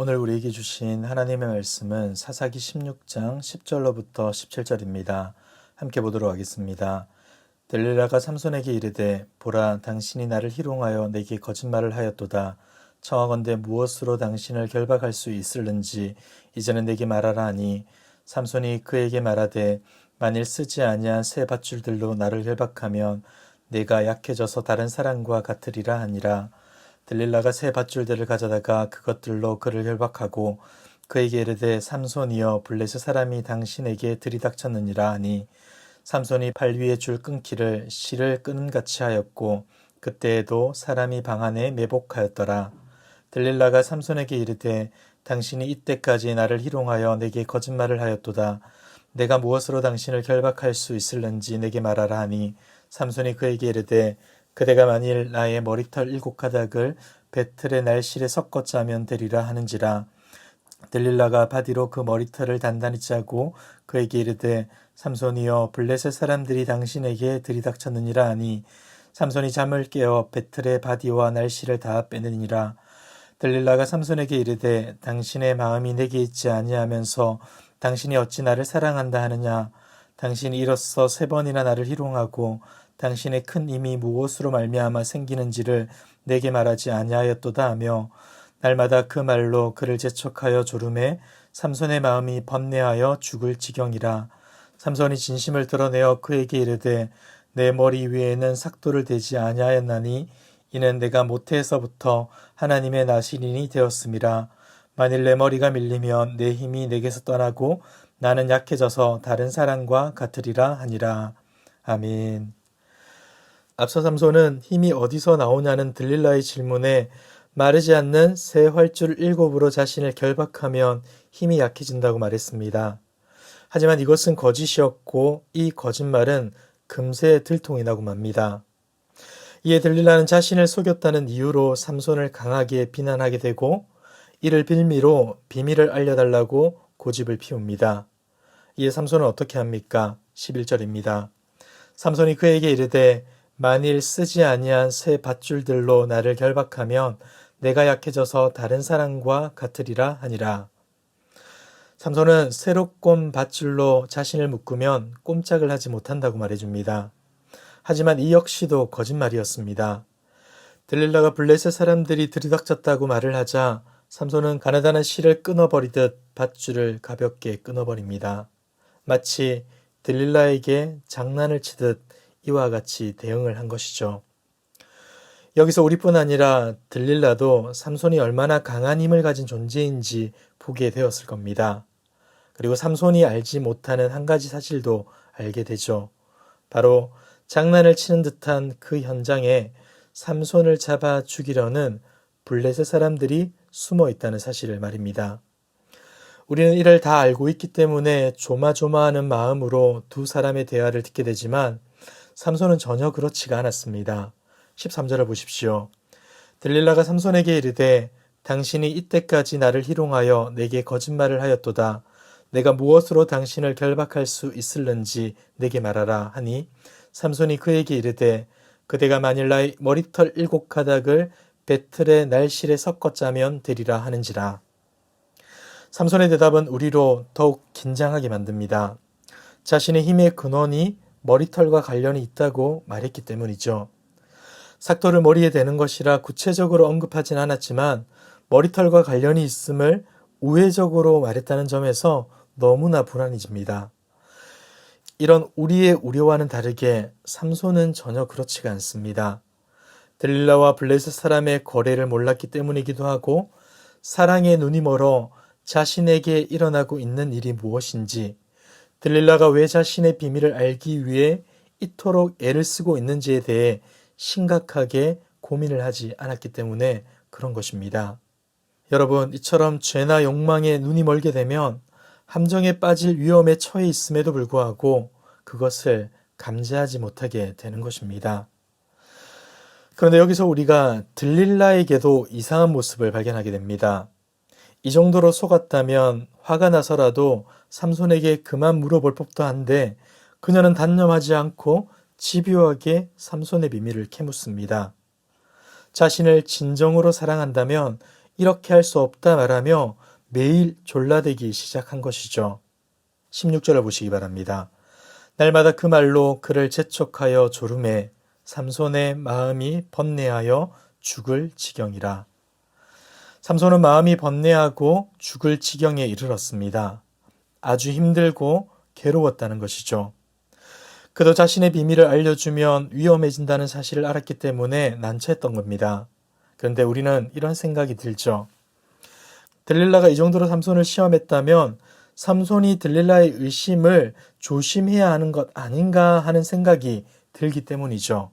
오늘 우리에게 주신 하나님의 말씀은 사사기 16장 10절로부터 17절입니다. 함께 보도록 하겠습니다. 들릴라가 삼손에게 이르되 보라 당신이 나를 희롱하여 내게 거짓말을 하였도다. 청하건대 무엇으로 당신을 결박할 수 있을는지 이제는 내게 말하라 하니 삼손이 그에게 말하되 만일 쓰지 아니한 새 밧줄들로 나를 결박하면 내가 약해져서 다른 사람과 같으리라 하니라. 들릴라가 새 밧줄들을 가져다가 그것들로 그를 결박하고 그에게 이르되 삼손이여 블레셋 사람이 당신에게 들이닥쳤느니라 하니 삼손이 발 위에 줄 끊기를 실을 끄는 같이 하였고 그때에도 사람이 방 안에 매복하였더라. 들릴라가 삼손에게 이르되 당신이 이때까지 나를 희롱하여 내게 거짓말을 하였도다. 내가 무엇으로 당신을 결박할 수 있을는지 내게 말하라 하니 삼손이 그에게 이르되 그대가 만일 나의 머리털 7가닥을 배틀의 날실에 섞어 짜면 되리라 하는지라. 들릴라가 바디로 그 머리털을 단단히 짜고 그에게 이르되 삼손이여 블레셋 사람들이 당신에게 들이닥쳤느니라 하니 삼손이 잠을 깨어 배틀의 바디와 날실을 다 빼느니라. 들릴라가 삼손에게 이르되 당신의 마음이 내게 있지 아니하면서 당신이 어찌 나를 사랑한다 하느냐. 당신이 이로써 3번이나 나를 희롱하고 당신의 큰 힘이 무엇으로 말미암아 생기는지를 내게 말하지 아니하였도다 하며 날마다 그 말로 그를 재촉하여 조름해 삼손의 마음이 번뇌하여 죽을 지경이라. 삼손이 진심을 드러내어 그에게 이르되 내 머리 위에는 삭도를 대지 아니하였나니 이는 내가 모태에서부터 하나님의 나시린이 되었음이라. 만일 내 머리가 밀리면 내 힘이 내게서 떠나고 나는 약해져서 다른 사람과 같으리라 하니라. 아멘. 앞서 삼손은 힘이 어디서 나오냐는 들릴라의 질문에 마르지 않는 새 활줄 7으로 자신을 결박하면 힘이 약해진다고 말했습니다. 하지만 이것은 거짓이었고 이 거짓말은 금세 들통이 나고 맙니다. 이에 들릴라는 자신을 속였다는 이유로 삼손을 강하게 비난하게 되고 이를 빌미로 비밀을 알려달라고 고집을 피웁니다. 이에 삼손은 어떻게 합니까? 11절입니다. 삼손이 그에게 이르되 만일 쓰지 아니한 새 밧줄들로 나를 결박하면 내가 약해져서 다른 사람과 같으리라 하니라. 삼손은 새로 꼰 밧줄로 자신을 묶으면 꼼짝을 하지 못한다고 말해줍니다. 하지만 이 역시도 거짓말이었습니다. 들릴라가 블레셋 사람들이 들이닥쳤다고 말을 하자 삼손은 가느다란 실을 끊어버리듯 밧줄을 가볍게 끊어버립니다. 마치 들릴라에게 장난을 치듯 이와 같이 대응을 한 것이죠. 여기서 우리뿐 아니라 들릴라도 삼손이 얼마나 강한 힘을 가진 존재인지 보게 되었을 겁니다. 그리고 삼손이 알지 못하는 한 가지 사실도 알게 되죠. 바로 장난을 치는 듯한 그 현장에 삼손을 잡아 죽이려는 블레셋 사람들이 숨어 있다는 사실을 말입니다. 우리는 이를 다 알고 있기 때문에 조마조마하는 마음으로 두 사람의 대화를 듣게 되지만 삼손은 전혀 그렇지가 않았습니다. 13절을 보십시오. 들릴라가 삼손에게 이르되 당신이 이때까지 나를 희롱하여 내게 거짓말을 하였도다. 내가 무엇으로 당신을 결박할 수 있을는지 내게 말하라 하니 삼손이 그에게 이르되 그대가 만일 나의 머리털 7가닥을 배틀의 날실에 섞어 짜면 되리라 하는지라. 삼손의 대답은 우리로 더욱 긴장하게 만듭니다. 자신의 힘의 근원이 머리털과 관련이 있다고 말했기 때문이죠. 삭도를 머리에 대는 것이라 구체적으로 언급하진 않았지만 머리털과 관련이 있음을 우회적으로 말했다는 점에서 너무나 불안해집니다. 이런 우리의 우려와는 다르게 삼손은 전혀 그렇지가 않습니다. 들릴라와 블레셋 사람의 거래를 몰랐기 때문이기도 하고 사랑의 눈이 멀어 자신에게 일어나고 있는 일이 무엇인지 들릴라가 왜 자신의 비밀을 알기 위해 이토록 애를 쓰고 있는지에 대해 심각하게 고민을 하지 않았기 때문에 그런 것입니다. 여러분, 이처럼 죄나 욕망에 눈이 멀게 되면 함정에 빠질 위험에 처해 있음에도 불구하고 그것을 감지하지 못하게 되는 것입니다. 그런데 여기서 우리가 들릴라에게도 이상한 모습을 발견하게 됩니다. 이 정도로 속았다면 화가 나서라도 삼손에게 그만 물어볼 법도 한데 그녀는 단념하지 않고 집요하게 삼손의 비밀을 캐묻습니다. 자신을 진정으로 사랑한다면 이렇게 할 수 없다 말하며 매일 졸라대기 시작한 것이죠. 16절을 보시기 바랍니다. 날마다 그 말로 그를 재촉하여 조름해 삼손의 마음이 번뇌하여 죽을 지경이라. 삼손은 마음이 번뇌하고 죽을 지경에 이르렀습니다. 아주 힘들고 괴로웠다는 것이죠. 그도 자신의 비밀을 알려주면 위험해진다는 사실을 알았기 때문에 난처했던 겁니다. 그런데 우리는 이런 생각이 들죠. 들릴라가 이 정도로 삼손을 시험했다면 삼손이 들릴라의 의심을 조심해야 하는 것 아닌가 하는 생각이 들기 때문이죠.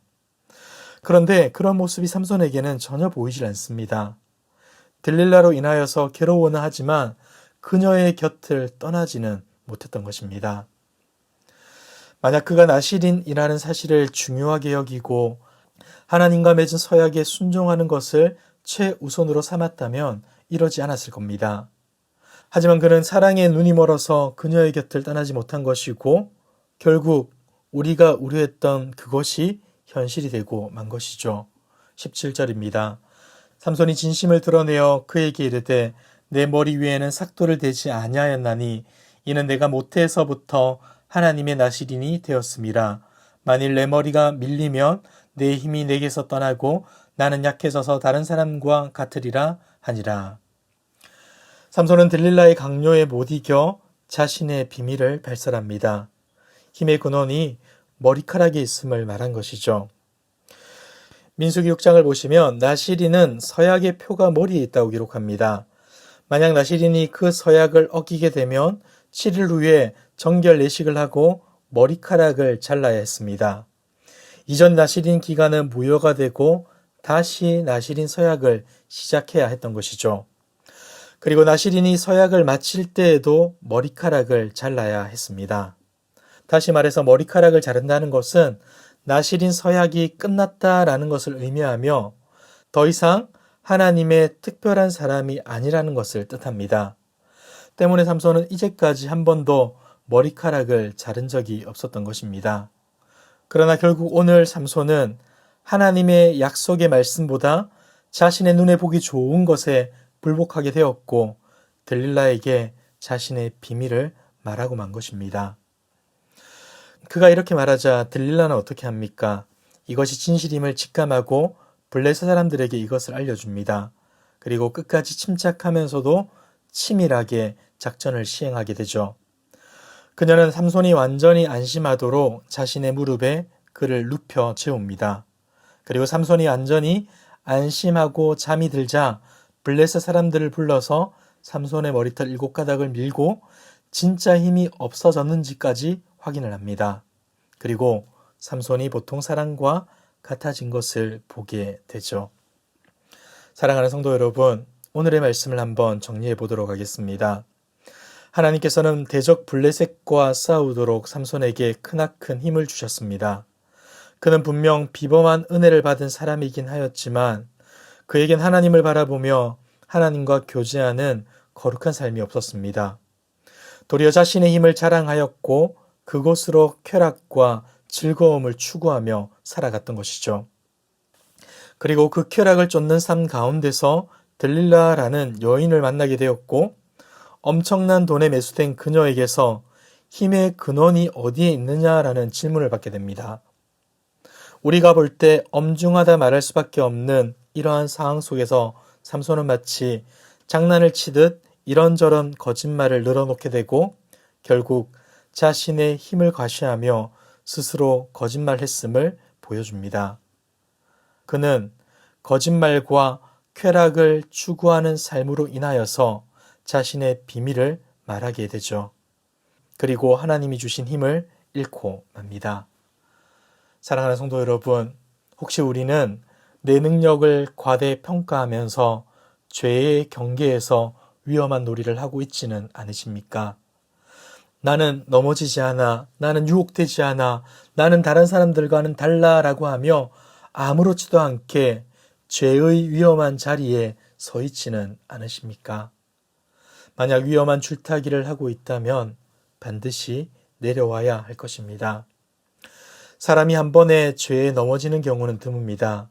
그런데 그런 모습이 삼손에게는 전혀 보이질 않습니다. 들릴라로 인하여서 괴로워는 하지만 그녀의 곁을 떠나지는 못했던 것입니다. 만약 그가 나실인이라는 사실을 중요하게 여기고 하나님과 맺은 서약에 순종하는 것을 최우선으로 삼았다면 이러지 않았을 겁니다. 하지만 그는 사랑에 눈이 멀어서 그녀의 곁을 떠나지 못한 것이고 결국 우리가 우려했던 그것이 현실이 되고 만 것이죠. 17절입니다. 삼손이 진심을 드러내어 그에게 이르되 내 머리 위에는 삭도를 대지 아니하였나니 이는 내가 모태에서부터 하나님의 나실인이 되었음이라. 만일 내 머리가 밀리면 내 힘이 내게서 떠나고 나는 약해져서 다른 사람과 같으리라 하니라. 삼손은 들릴라의 강요에 못 이겨 자신의 비밀을 발설합니다. 힘의 근원이 머리카락에 있음을 말한 것이죠. 민수기 6장을 보시면 나실인은 서약의 표가 머리에 있다고 기록합니다. 만약 나실인이 그 서약을 어기게 되면 7일 후에 정결 내식을 하고 머리카락을 잘라야 했습니다. 이전 나실인 기간은 무효가 되고 다시 나실인 서약을 시작해야 했던 것이죠. 그리고 나실인이 서약을 마칠 때에도 머리카락을 잘라야 했습니다. 다시 말해서 머리카락을 자른다는 것은 나실인 서약이 끝났다라는 것을 의미하며 더 이상 하나님의 특별한 사람이 아니라는 것을 뜻합니다. 때문에 삼손은 이제까지 한 번도 머리카락을 자른 적이 없었던 것입니다. 그러나 결국 오늘 삼손은 하나님의 약속의 말씀보다 자신의 눈에 보기 좋은 것에 불복하게 되었고 들릴라에게 자신의 비밀을 말하고 만 것입니다. 그가 이렇게 말하자 들릴라는 어떻게 합니까? 이것이 진실임을 직감하고 블레셋 사람들에게 이것을 알려줍니다. 그리고 끝까지 침착하면서도 치밀하게 작전을 시행하게 되죠. 그녀는 삼손이 완전히 안심하도록 자신의 무릎에 그를 눕혀 재웁니다. 그리고 삼손이 완전히 안심하고 잠이 들자 블레셋 사람들을 불러서 삼손의 머리털 7가닥을 밀고 진짜 힘이 없어졌는지까지 확인을 합니다. 그리고 삼손이 보통 사람과 같아진 것을 보게 되죠. 사랑하는 성도 여러분, 오늘의 말씀을 한번 정리해 보도록 하겠습니다. 하나님께서는 대적 블레셋과 싸우도록 삼손에게 크나큰 힘을 주셨습니다. 그는 분명 비범한 은혜를 받은 사람이긴 하였지만 그에겐 하나님을 바라보며 하나님과 교제하는 거룩한 삶이 없었습니다. 도리어 자신의 힘을 자랑하였고 그곳으로 쾌락과 즐거움을 추구하며 살아갔던 것이죠. 그리고 그 쾌락을 쫓는 삶 가운데서 들릴라라는 여인을 만나게 되었고 엄청난 돈에 매수된 그녀에게서 힘의 근원이 어디에 있느냐라는 질문을 받게 됩니다. 우리가 볼 때 엄중하다 말할 수밖에 없는 이러한 상황 속에서 삼손은 마치 장난을 치듯 이런저런 거짓말을 늘어놓게 되고 결국 자신의 힘을 과시하며 스스로 거짓말했음을 보여줍니다. 그는 거짓말과 쾌락을 추구하는 삶으로 인하여서 자신의 비밀을 말하게 되죠. 그리고 하나님이 주신 힘을 잃고 맙니다. 사랑하는 성도 여러분, 혹시 우리는 내 능력을 과대평가하면서 죄의 경계에서 위험한 놀이를 하고 있지는 않으십니까? 나는 넘어지지 않아, 나는 유혹되지 않아, 나는 다른 사람들과는 달라라고 하며 아무렇지도 않게 죄의 위험한 자리에 서 있지는 않으십니까? 만약 위험한 줄타기를 하고 있다면 반드시 내려와야 할 것입니다. 사람이 한 번에 죄에 넘어지는 경우는 드뭅니다.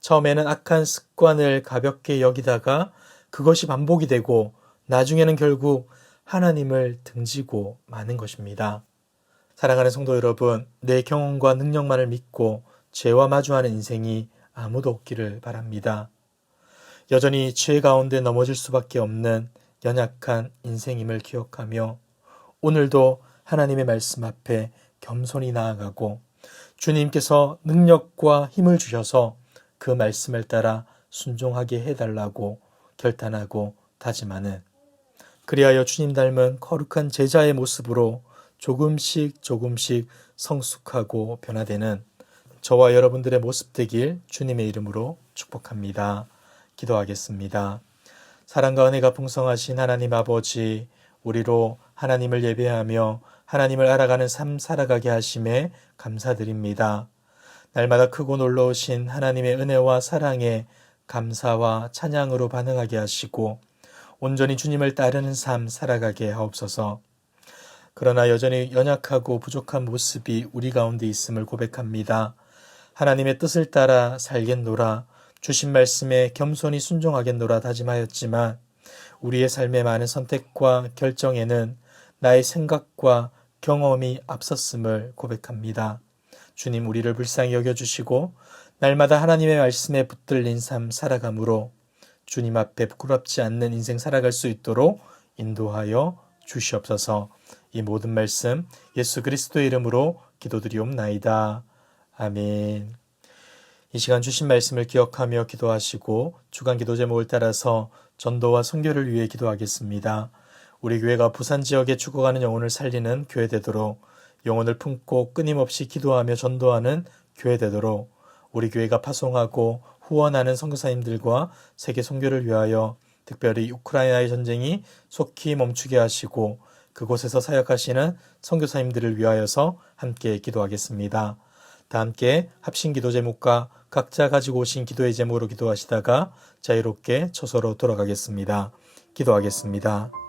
처음에는 악한 습관을 가볍게 여기다가 그것이 반복이 되고 나중에는 결국 하나님을 등지고 마는 것입니다. 사랑하는 성도 여러분, 내 경험과 능력만을 믿고 죄와 마주하는 인생이 아무도 없기를 바랍니다. 여전히 죄 가운데 넘어질 수밖에 없는 연약한 인생임을 기억하며 오늘도 하나님의 말씀 앞에 겸손히 나아가고 주님께서 능력과 힘을 주셔서 그 말씀을 따라 순종하게 해달라고 결단하고 다짐하는, 그리하여 주님 닮은 거룩한 제자의 모습으로 조금씩 성숙하고 변화되는 저와 여러분들의 모습 되길 주님의 이름으로 축복합니다. 기도하겠습니다. 사랑과 은혜가 풍성하신 하나님 아버지, 우리로 하나님을 예배하며 하나님을 알아가는 삶 살아가게 하심에 감사드립니다. 날마다 크고 놀라우신 하나님의 은혜와 사랑에 감사와 찬양으로 반응하게 하시고 온전히 주님을 따르는 삶 살아가게 하옵소서. 그러나 여전히 연약하고 부족한 모습이 우리 가운데 있음을 고백합니다. 하나님의 뜻을 따라 살겠노라, 주신 말씀에 겸손히 순종하겠노라 다짐하였지만 우리의 삶의 많은 선택과 결정에는 나의 생각과 경험이 앞섰음을 고백합니다. 주님, 우리를 불쌍히 여겨주시고 날마다 하나님의 말씀에 붙들린 삶 살아감으로 주님 앞에 부끄럽지 않는 인생 살아갈 수 있도록 인도하여 주시옵소서. 이 모든 말씀 예수 그리스도의 이름으로 기도드리옵나이다. 아멘. 이 시간 주신 말씀을 기억하며 기도하시고 주간 기도 제목을 따라서 전도와 선교를 위해 기도하겠습니다. 우리 교회가 부산 지역에 죽어가는 영혼을 살리는 교회 되도록, 영혼을 품고 끊임없이 기도하며 전도하는 교회 되도록, 우리 교회가 파송하고 후원하는 선교사님들과 세계 선교를 위하여 특별히 우크라이나의 전쟁이 속히 멈추게 하시고 그곳에서 사역하시는 선교사님들을 위하여서 함께 기도하겠습니다. 다 함께 합심 기도 제목과 각자 가지고 오신 기도의 제목으로 기도하시다가 자유롭게 처소로 돌아가겠습니다. 기도하겠습니다.